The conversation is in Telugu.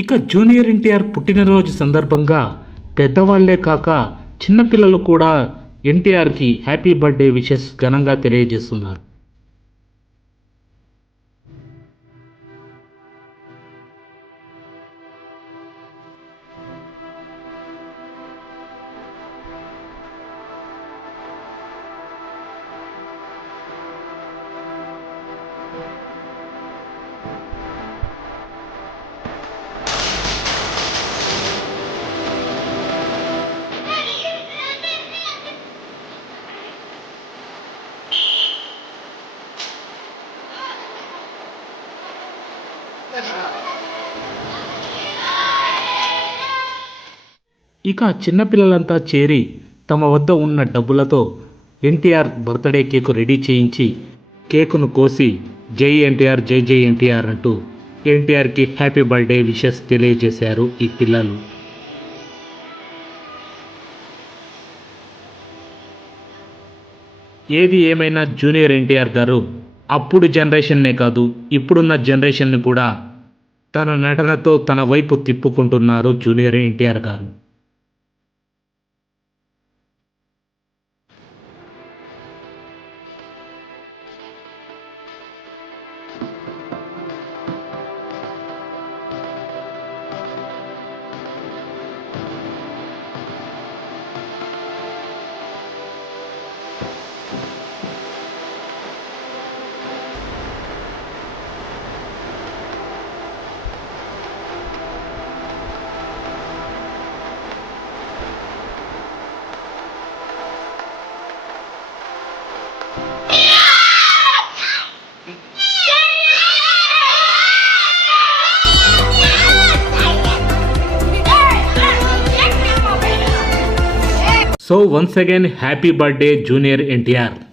ఇక జూనియర్ ఎన్టీఆర్ పుట్టినరోజు సందర్భంగా పెద్దవాళ్లే కాక చిన్నపిల్లలు కూడా ఎన్టీఆర్కి హ్యాపీ బర్త్డే విషెస్ ఘనంగా తెలియజేస్తున్నారు. ఇక చిన్నపిల్లలంతా చేరి తమ వద్ద ఉన్న డబ్బులతో ఎన్టీఆర్ బర్త్డే కేకు రెడీ చేయించి కేకును కోసి జై ఎన్టీఆర్ జై జై ఎన్టీఆర్ అంటూ ఎన్టీఆర్కి హ్యాపీ బర్త్డే విషెస్ తెలియజేశారు ఈ పిల్లలు. ఏది ఏమైనా జూనియర్ ఎన్టీఆర్ గారు అప్పుడు జనరేషన్నే కాదు ఇప్పుడున్న జనరేషన్ని కూడా తన నటనతో తన వైపు తిప్పుకుంటున్నారు జూనియర్ ఎన్టీఆర్ గారు. So once again, happy birthday Junior NTR.